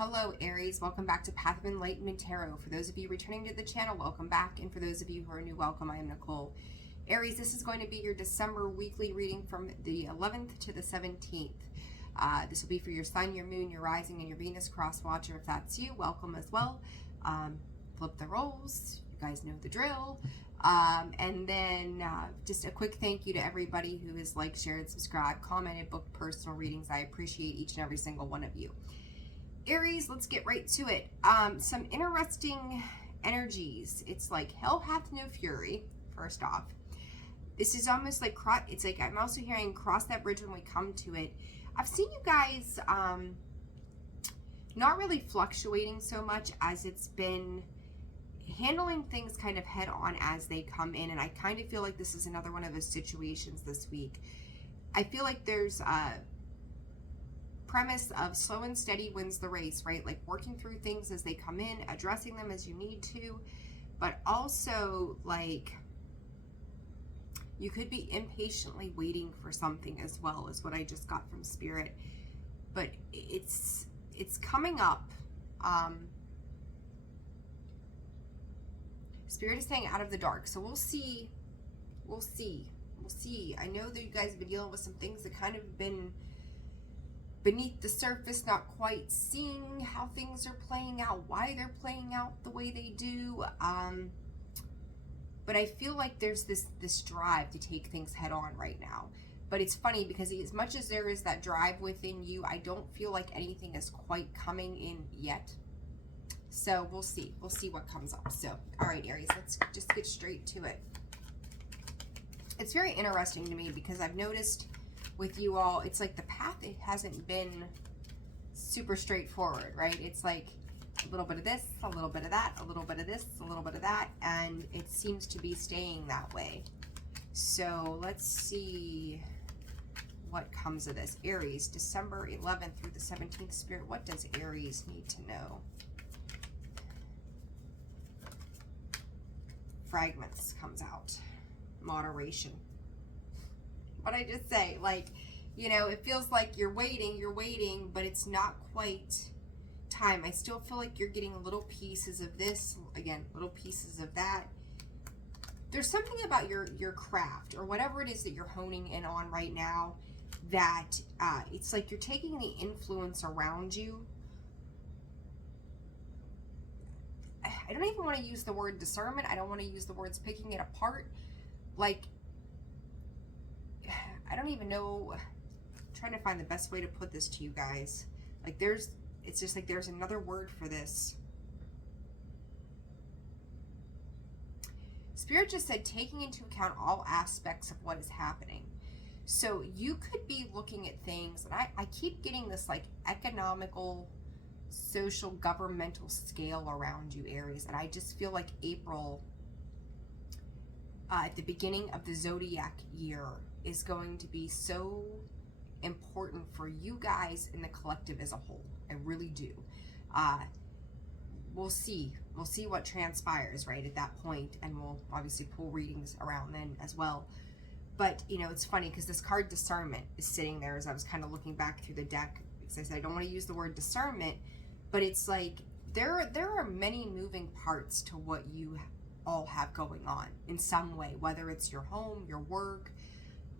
Hello Aries, welcome back to Path of Enlightenment Tarot. For those of you returning to the channel, welcome back. And for those of you who are new, welcome. I am Nicole. Aries, this is going to be your December weekly reading from the 11th to the 17th. This will be for your sun, your moon, your rising, and your Venus cross watcher. If that's you, welcome as well. Flip the roles. You guys know the drill. And then just a quick thank you to everybody who has liked, shared, subscribed, commented, booked personal readings. I appreciate each and every single one of you. Aries, let's get right to it. Some interesting energies. It's like hell hath no fury, first off. This is almost like, it's like I'm also hearing cross that bridge when we come to it. I've seen you guys not really fluctuating so much as it's been handling things kind of head on as they come in. And I kind of feel like this is another one of those situations this week. I feel like there's premise of slow and steady wins the race, right? Like working through things as they come in, addressing them as you need to, but also like you could be impatiently waiting for something as well, is what I just got from Spirit. But it's coming up. Spirit is saying out of the dark. So we'll see. I know that you guys have been dealing with some things that kind of been beneath the surface, not quite seeing how things are playing out, why they're playing out the way they do. But I feel like there's this drive to take things head on right now. But it's funny because as much as there is that drive within you, I don't feel like anything is quite coming in yet. So we'll see. We'll see what comes up. So, all right, Aries, let's just get straight to it. It's very interesting to me because I've noticed with you all, it's like the path, it hasn't been super straightforward, right? It's like a little bit of this, a little bit of that, a little bit of this, a little bit of that, and it seems to be staying that way. So let's see what comes of this. Aries, December 11th through the 17th, Spirit, what does Aries need to know? Fragments comes out. Moderation. What I just say, like, you know, it feels like you're waiting, but it's not quite time. I still feel like you're getting little pieces of this, again, little pieces of that. There's something about your craft or whatever it is that you're honing in on right now that it's like you're taking the influence around you. I don't even want to use the word discernment. I don't want to use the words picking it apart. Like, I don't even know, I'm trying to find the best way to put this to you guys. Like it's just like there's another word for this. Spirit just said taking into account all aspects of what is happening. So you could be looking at things, and I keep getting this like economical, social, governmental scale around you, Aries. And I just feel like April, at the beginning of the zodiac year, is going to be so important for you guys in the collective as a whole. I really do. We'll see what transpires right at that point, and we'll obviously pull readings around then as well. But you know, it's funny because this card discernment is sitting there as I was kind of looking back through the deck, because I said I don't want to use the word discernment, but it's like there are many moving parts to what you all have going on in some way, whether it's your home, your work,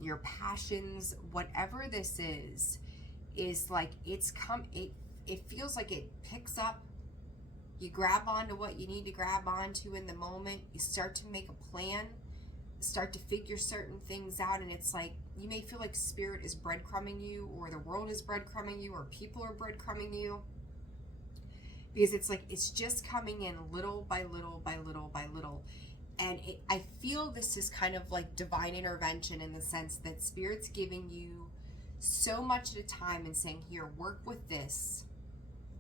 your passions, whatever this is like it feels like it picks up. You grab onto what you need to grab onto in the moment. You start to make a plan, start to figure certain things out, and it's like you may feel like Spirit is breadcrumbing you, or the world is breadcrumbing you, or people are breadcrumbing you, because it's like it's just coming in little by little by little by little. And I feel this is kind of like divine intervention in the sense that Spirit's giving you so much at a time and saying, here, work with this.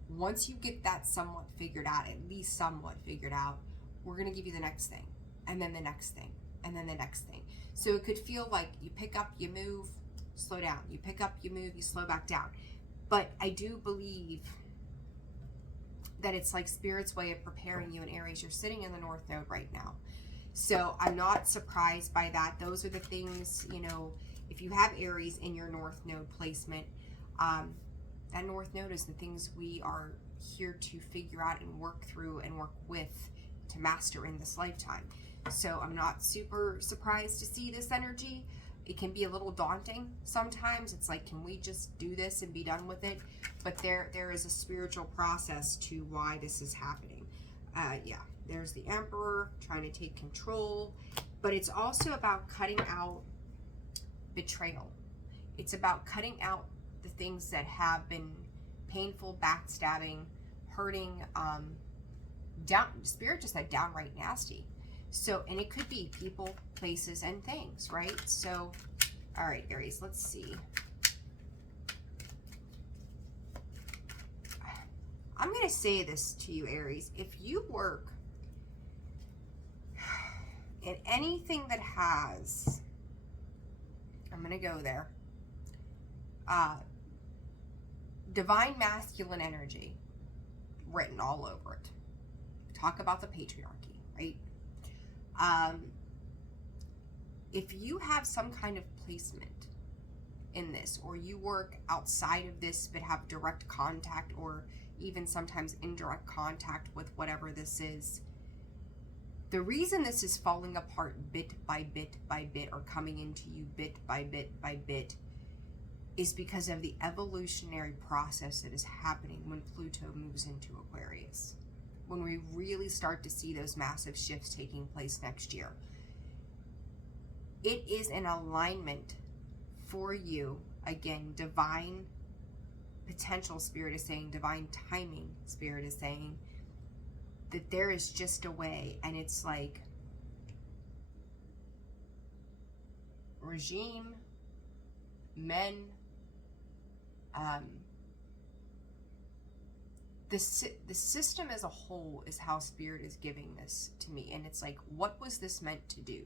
Once you get that somewhat figured out, at least somewhat figured out, we're going to give you the next thing, and then the next thing, and then the next thing. So it could feel like you pick up, you move, slow down. You pick up, you move, you slow back down. But I do believe that it's like Spirit's way of preparing you in Aries. You're sitting in the North Node right now. So I'm not surprised by that. Those are the things, you know, if you have Aries in your North Node placement, That North Node is the things we are here to figure out and work through and work with to master in this lifetime. So I'm not super surprised to see this energy. It can be a little daunting sometimes. It's like, can we just do this and be done with it? But there is a spiritual process to why this is happening. Yeah, there's the Emperor trying to take control. But it's also about cutting out betrayal. It's about cutting out the things that have been painful, backstabbing, hurting, Spirit just said downright nasty. So, and it could be people, places, and things, right? So, all right, Aries, let's see. I'm going to say this to you, Aries. If you work in anything that has, I'm going to go there, divine masculine energy written all over it. Talk about the patriarchy, right? If you have some kind of placement in this, or you work outside of this but have direct contact or even sometimes indirect contact with whatever this is, the reason this is falling apart bit by bit by bit, or coming into you bit by bit by bit, is because of the evolutionary process that is happening when Pluto moves into Aquarius. When we really start to see those massive shifts taking place next year. It is an alignment for you. Again, divine potential, Spirit is saying, divine timing, Spirit is saying, that there is just a way, and it's like regime, men, the system as a whole is how Spirit is giving this to me. And it's like, what was this meant to do?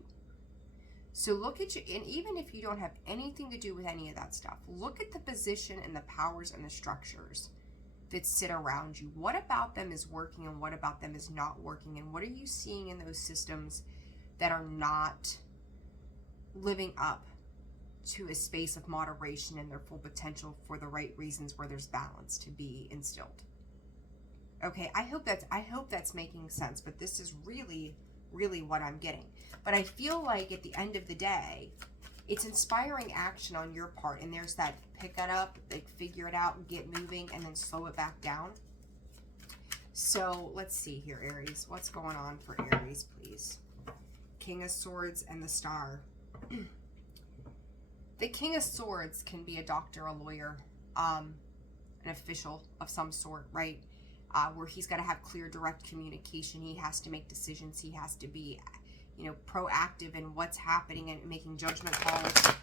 So look at you, and even if you don't have anything to do with any of that stuff, look at the position and the powers and the structures that sit around you. What about them is working and what about them is not working? And what are you seeing in those systems that are not living up to a space of moderation and their full potential for the right reasons, where there's balance to be instilled? Okay, I hope that's making sense, but this is really, really what I'm getting. But I feel like at the end of the day, it's inspiring action on your part, and there's that pick it up, like figure it out, get moving, and then slow it back down. So let's see here, Aries. What's going on for Aries, please? King of Swords and the Star. The King of Swords can be a doctor, a lawyer, an official of some sort, right? Where he's got to have clear, direct communication. He has to make decisions. He has to be, proactive in what's happening and making judgment calls.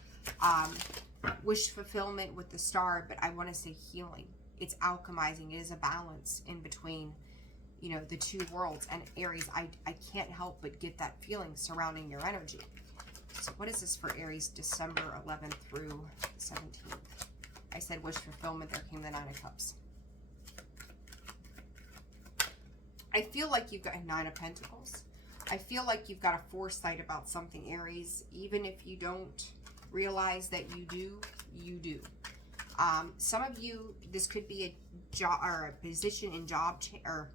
Wish fulfillment with the Star, but I want to say healing. It's alchemizing. It is a balance in between, the two worlds. And Aries, I can't help but get that feeling surrounding your energy. So what is this for Aries, December 11th through the 17th? I said wish fulfillment. There came the Nine of Cups. I feel like you've got a Nine of Pentacles. I feel like you've got a foresight about something, Aries. Even if you don't realize that you do, you do. Some of you, this could be a job or a position in job or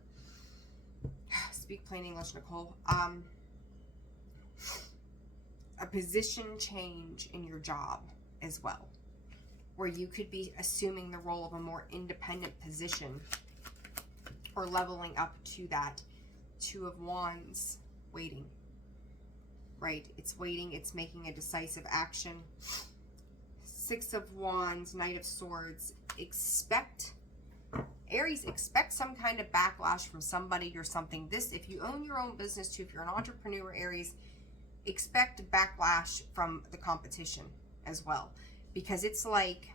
speak plain English, Nicole. A position change in your job as well, where you could be assuming the role of a more independent position, or leveling up to that. Two of Wands, waiting, right? It's waiting, it's making a decisive action. Six of Wands, Knight of Swords. Aries, expect some kind of backlash from somebody or something. This, if you own your own business too, if you're an entrepreneur, Aries, expect backlash from the competition as well. Because it's like,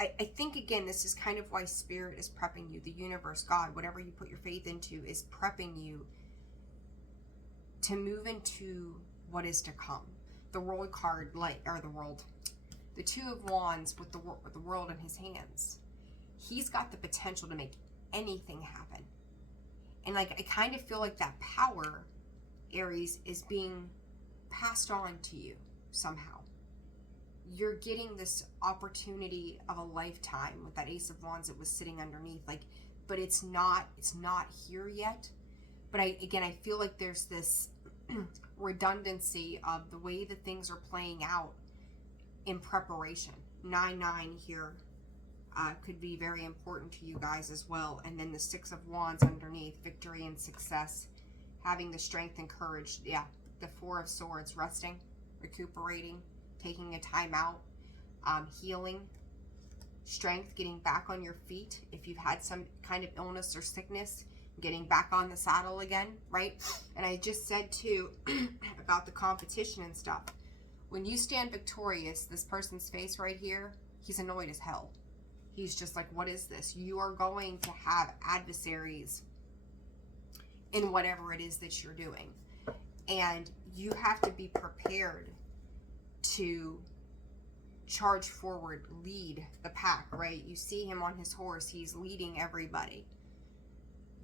I think, again, this is kind of why Spirit is prepping you. The universe, God, whatever you put your faith into, is prepping you to move into what is to come. The World card, the Two of Wands with the world in his hands. He's got the potential to make anything happen. And I kind of feel like that power, Aries, is being passed on to you somehow. you're getting this opportunity of a lifetime with that Ace of Wands that was sitting underneath, like, but it's not here yet. But I feel like there's this redundancy of the way that things are playing out in preparation. 9-9 here could be very important to you guys as well. And then the Six of Wands underneath, victory and success, having the strength and courage. Yeah, the Four of Swords, resting, recuperating, taking a time out, healing, strength, getting back on your feet. If you've had some kind of illness or sickness, getting back on the saddle again, right? And I just said too about the competition and stuff. When you stand victorious, this person's face right here, he's annoyed as hell. He's just like, what is this? You are going to have adversaries in whatever it is that you're doing. And you have to be prepared to charge forward, lead the pack, right? You see him on his horse. He's leading everybody.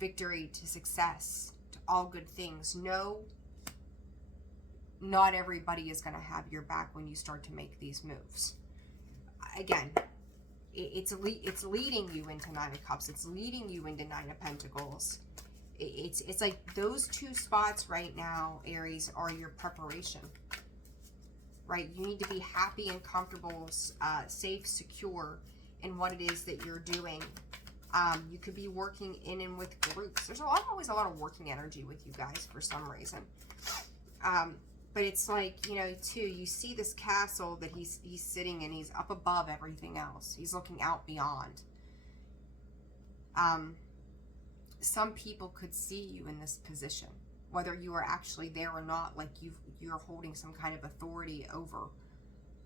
Victory to success, to all good things. No, not everybody is going to have your back when you start to make these moves. Again, it's leading you into Nine of Cups. It's leading you into Nine of Pentacles. It's like those two spots right now, Aries, are your preparation, right? You need to be happy and comfortable, safe, secure in what it is that you're doing. You could be working in and with groups. There's always a lot of working energy with you guys for some reason. But it's like, you know, too, you see this castle that he's sitting in. He's up above everything else. He's looking out beyond. Some people could see you in this position, whether you are actually there or not, like you're holding some kind of authority over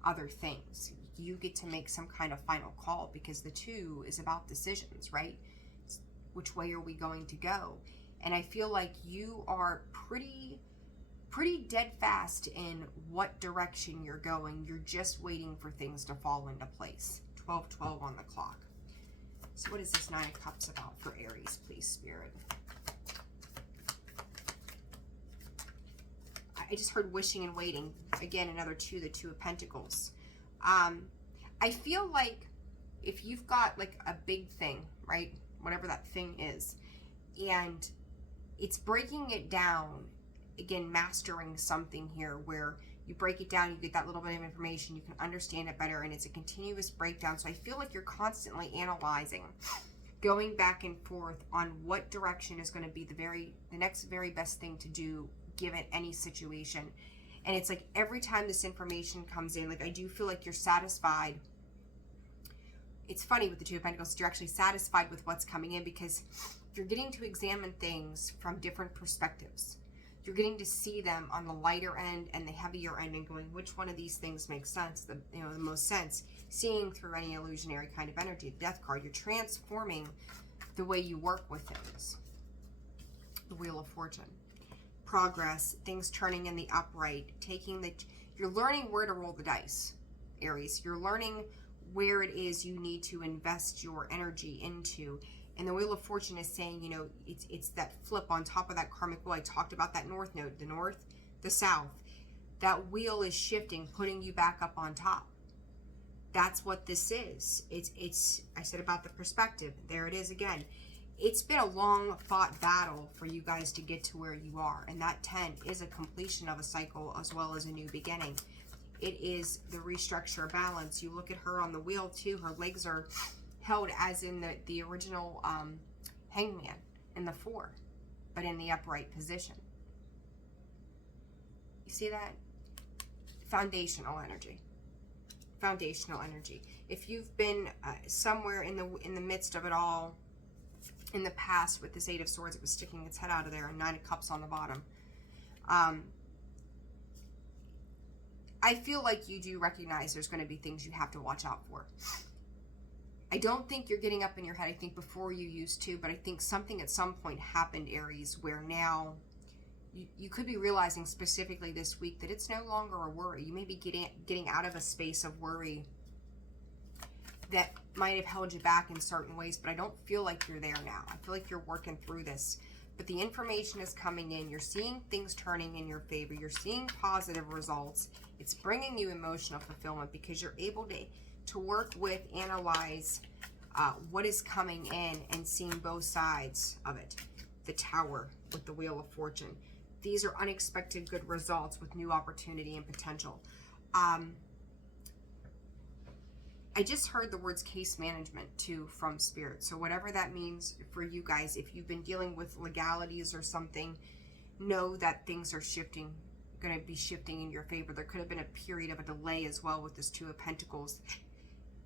other things. You get to make some kind of final call, because the two is about decisions, right? Which way are we going to go? And I feel like you are pretty dead fast in what direction you're going. You're just waiting for things to fall into place. 12:12 on the clock. So what is this Nine of Cups about for Aries, please, Spirit? I just heard wishing and waiting. Again, another two, the Two of Pentacles. I feel like if you've got like a big thing, right? Whatever that thing is, and it's breaking it down, again, mastering something here where you break it down, you get that little bit of information, you can understand it better, and it's a continuous breakdown. So I feel like you're constantly analyzing, going back and forth on what direction is going to be the next very best thing to do given any situation. And it's like every time this information comes in, like I do feel like you're satisfied. It's funny with the Two of Pentacles, you're actually satisfied with what's coming in, because you're getting to examine things from different perspectives. You're getting to see them on the lighter end and the heavier end, and going, which one of these things makes sense, the most sense, seeing through any illusionary kind of energy. The Death card, you're transforming the way you work with things. The Wheel of Fortune. Progress, things turning in the upright, you're learning where to roll the dice, Aries. You're learning where it is you need to invest your energy into. And the Wheel of Fortune is saying, you know, it's that flip on top of that karmic wheel. I talked about that north node, the north, the south. That wheel is shifting, putting you back up on top. That's what this is. I said about the perspective. There it is again. It's been a long fought battle for you guys to get to where you are. And that 10 is a completion of a cycle as well as a new beginning. It is the restructure balance. You look at her on the wheel too. Her legs are held as in the original hangman in the 4, but in the upright position. You see that? Foundational energy. Foundational energy. If you've been somewhere in the midst of it all in the past with this Eight of Swords, it was sticking its head out of there, and Nine of Cups on the bottom. I feel like you do recognize there's going to be things you have to watch out for. I don't think you're getting up in your head. I think before you used to, but I think something at some point happened, Aries, where now you could be realizing specifically this week that it's no longer a worry. You may be getting out of a space of worry that might have held you back in certain ways, but I don't feel like you're there now. I feel like you're working through this. but the information is coming in. You're seeing things turning in your favor. You're seeing positive results. It's bringing you emotional fulfillment because you're able to work with, analyze what is coming in and seeing both sides of it. The Tower with the Wheel of Fortune. These are unexpected good results with new opportunity and potential. I just heard the words case management too from Spirit. So whatever that means for you guys, if you've been dealing with legalities or something, know that things are shifting, going to be shifting in your favor. There could have been a period of a delay as well with this Two of Pentacles.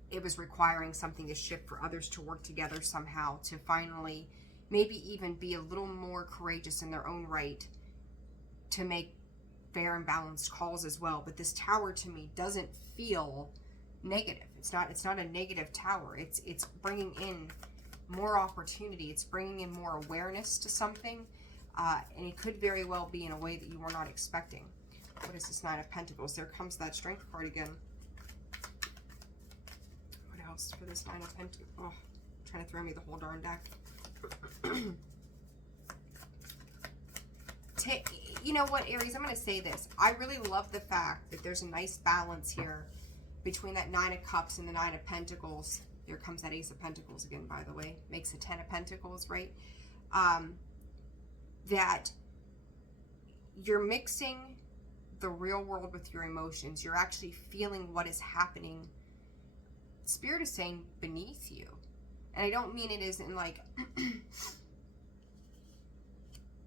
It was requiring something to shift for others to work together somehow to finally maybe even be a little more courageous in their own right to make fair and balanced calls as well. But this Tower to me doesn't feel negative. It's not a negative Tower. It's bringing in more opportunity. It's bringing in more awareness to something, and it could very well be in a way that you were not expecting. What is this Nine of Pentacles? There comes that Strength card again. What else for this Nine of Pentacles? Oh, trying to throw me the whole darn deck. You know what, Aries? I'm going to say this. I really love the fact that there's a nice balance here between that Nine of Cups and the Nine of Pentacles. There comes that Ace of Pentacles again, by the way. Makes a Ten of Pentacles, right? That you're mixing the real world with your emotions. You're actually feeling what is happening. Spirit is saying beneath you. And I don't mean it as in like...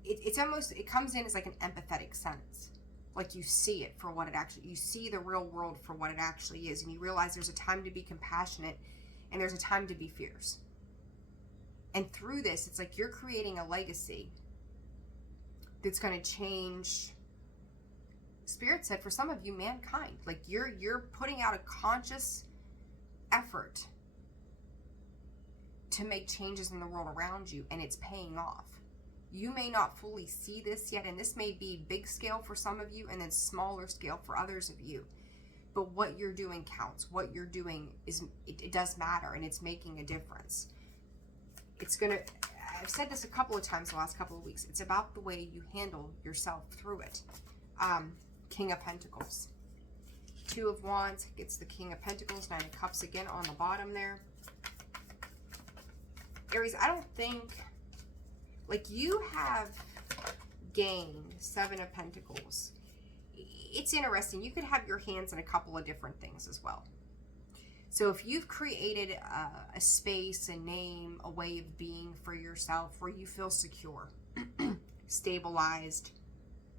it's almost... It comes in as like an empathetic sense. Like you see it for what it actually, you see the real world for what it actually is, and you realize there's a time to be compassionate and there's a time to be fierce. And through this, it's like you're creating a legacy that's going to change. Spirit said for some of you, mankind, like you're putting out a conscious effort to make changes in the world around you, and it's paying off. You may not fully see this yet, and this may be big scale for some of you and then smaller scale for others of you. But what you're doing counts. What you're doing is, it does matter, and it's making a difference. It's going to, I've said this a couple of times the last couple of weeks. It's about the way you handle yourself through it. King of Pentacles. Two of Wands gets the King of Pentacles. Nine of Cups again on the bottom there. Aries, I don't think... Like you have gained Seven of Pentacles. It's interesting. You could have your hands in a couple of different things as well. So if you've created a space, a name, a way of being for yourself where you feel secure, stabilized,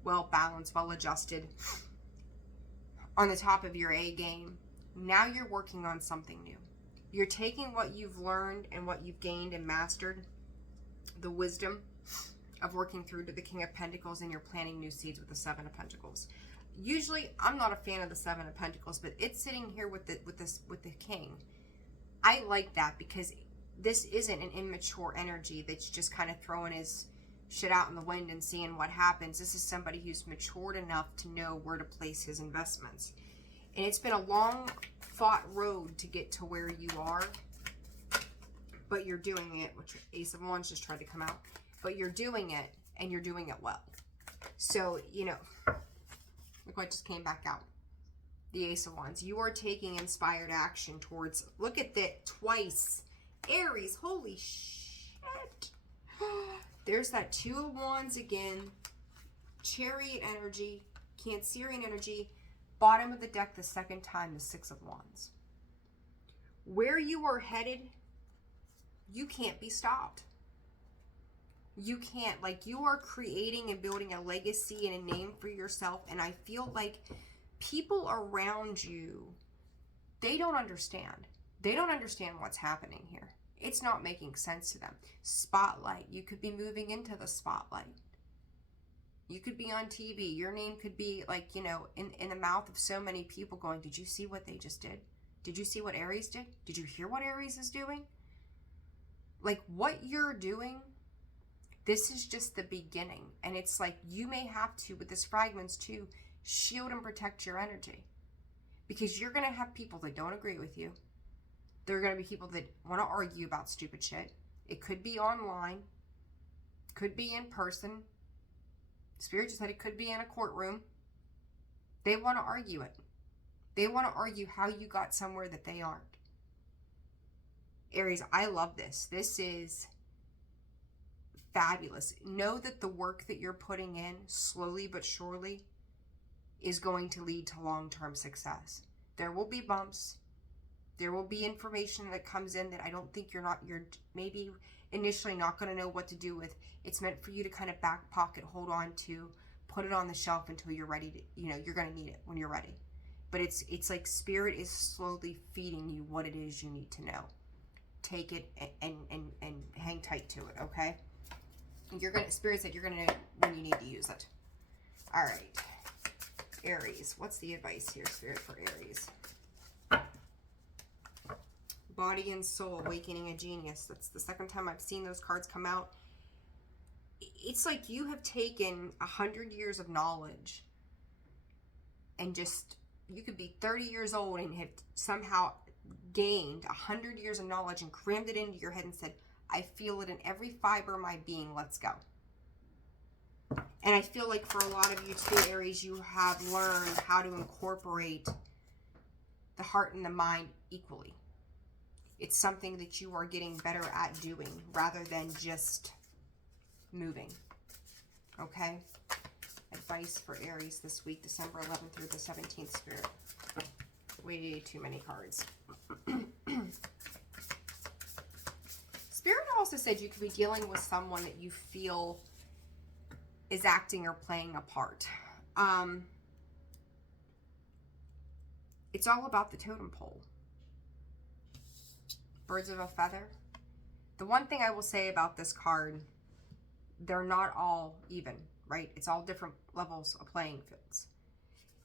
well balanced, well adjusted, on the top of your A game, now you're working on something new. You're taking what you've learned and what you've gained and mastered, the wisdom of working through to the King of Pentacles, and you're planting new seeds with the Seven of Pentacles. Usually, I'm not a fan of the Seven of Pentacles, but it's sitting here with the King. I like that because this isn't an immature energy that's just kind of throwing his shit out in the wind and seeing what happens. This is somebody who's matured enough to know where to place his investments. And it's been a long fought road to get to where you are. But you're doing it, which Ace of Wands just tried to come out. But you're doing it, and you're doing it well. So, you know, look what just came back out. The Ace of Wands. You are taking inspired action towards, look at that, twice. Aries, holy shit. There's that Two of Wands again. Chariot energy, Cancerian energy. Bottom of the deck the second time, the Six of Wands. Where you are headed, you can't be stopped. You can't. Like, you are creating and building a legacy and a name for yourself. And I feel like people around you, they don't understand. They don't understand what's happening here. It's not making sense to them. Spotlight. You could be moving into the spotlight. You could be on TV. Your name could be, like, you know, in the mouth of so many people going, did you see what they just did? Did you see what Aries did? Did you hear what Aries is doing? Like, what you're doing, this is just the beginning. And it's like you may have to, with this fragments too, shield and protect your energy. Because you're going to have people that don't agree with you. There are going to be people that want to argue about stupid shit. It could be online. Could be in person. Spirit just said it could be in a courtroom. They want to argue it. They want to argue how you got somewhere that they aren't. Aries, I love this. This is fabulous. Know that the work that you're putting in, slowly but surely, is going to lead to long-term success. There will be bumps. There will be information that comes in that I don't think you're maybe initially not going to know what to do with. It's meant for you to kind of back pocket, hold on to, put it on the shelf until you're ready to, you're going to need it when you're ready. But it's like Spirit is slowly feeding you what it is you need to know. Take it and hang tight to it, okay? Spirit said you're gonna know when you need to use it. All right, Aries, what's the advice here, Spirit, for Aries? Body and Soul, Awakening a Genius. That's the second time I've seen those cards come out. It's like you have taken 100 years of knowledge and you could be 30 years old and have somehow gained 100 years of knowledge and crammed it into your head and said, I feel it in every fiber of my being, let's go. And I feel like for a lot of you too, Aries, you have learned how to incorporate the heart and the mind equally. It's something that you are getting better at doing rather than just moving. Okay? Advice for Aries this week, December 11th through the 17th, Spirit. Way too many cards. Spirit also said you could be dealing with someone that you feel is acting or playing a part. It's all about the totem pole. Birds of a feather. The one thing I will say about this card, they're not all even, right? It's all different levels of playing fields.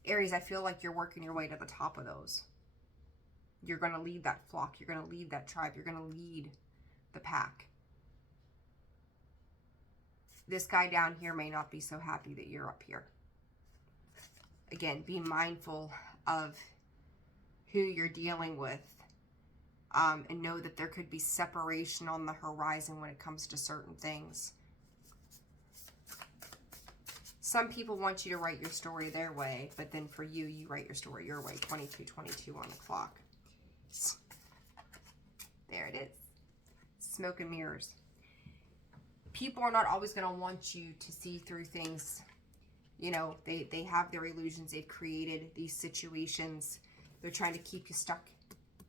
Aries, I feel like you're working your way to the top of those. You're going to lead that flock. You're going to lead that tribe. You're going to lead the pack. This guy down here may not be so happy that you're up here. Again, be mindful of who you're dealing with, and know that there could be separation on the horizon when it comes to certain things. Some people want you to write your story their way, but then for you, you write your story your way. 22:22 on the clock. There it is. Smoke and mirrors. People are not always going to want you to see through things. They have their illusions. They've created these situations. They're trying to keep you stuck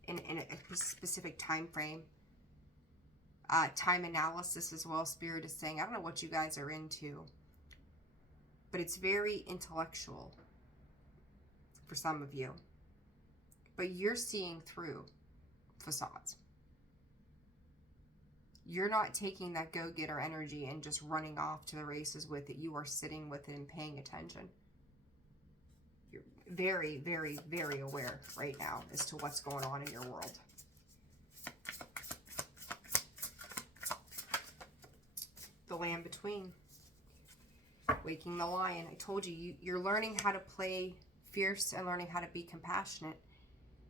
in a specific time frame. Time analysis as well. Spirit is saying, I don't know what you guys are into, but it's very intellectual for some of you. But you're seeing through facades. You're not taking that go-getter energy and just running off to the races with it. You are sitting with it and paying attention. You're very, very, very aware right now as to what's going on in your world. The Land Between. Waking the Lion. I told you, you're learning how to play fierce and learning how to be compassionate.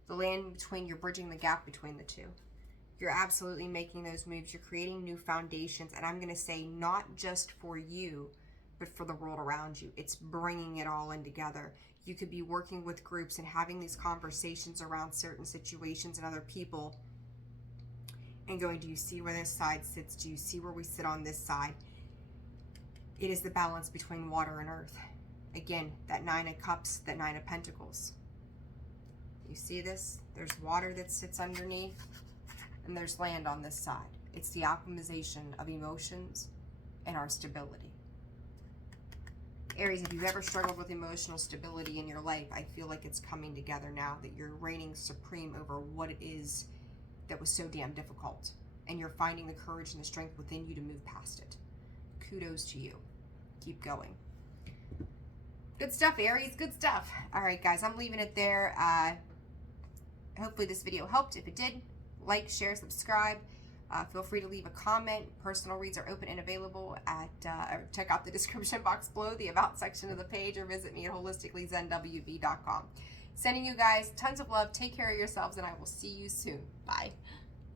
The Land Between, you're bridging the gap between the two. You're absolutely making those moves. You're creating new foundations. And I'm going to say not just for you, but for the world around you. It's bringing it all in together. You could be working with groups and having these conversations around certain situations and other people and going, do you see where this side sits? Do you see where we sit on this side? It is the balance between water and earth. Again, that 9 of Cups, that 9 of Pentacles. You see this? There's water that sits underneath, and there's land on this side. It's the alchemization of emotions and our stability. Aries, if you've ever struggled with emotional stability in your life, I feel like it's coming together now, that you're reigning supreme over what it is that was so damn difficult. And you're finding the courage and the strength within you to move past it. Kudos to you. Keep going. Good stuff, Aries. Good stuff. All right, guys, I'm leaving it there. Hopefully this video helped. If it did, like, share, subscribe. Feel free to leave a comment. Personal reads are open and available at, check out the description box below, the About section of the page, or visit me at holisticallyzenwb.com. Sending you guys tons of love. Take care of yourselves, and I will see you soon. Bye.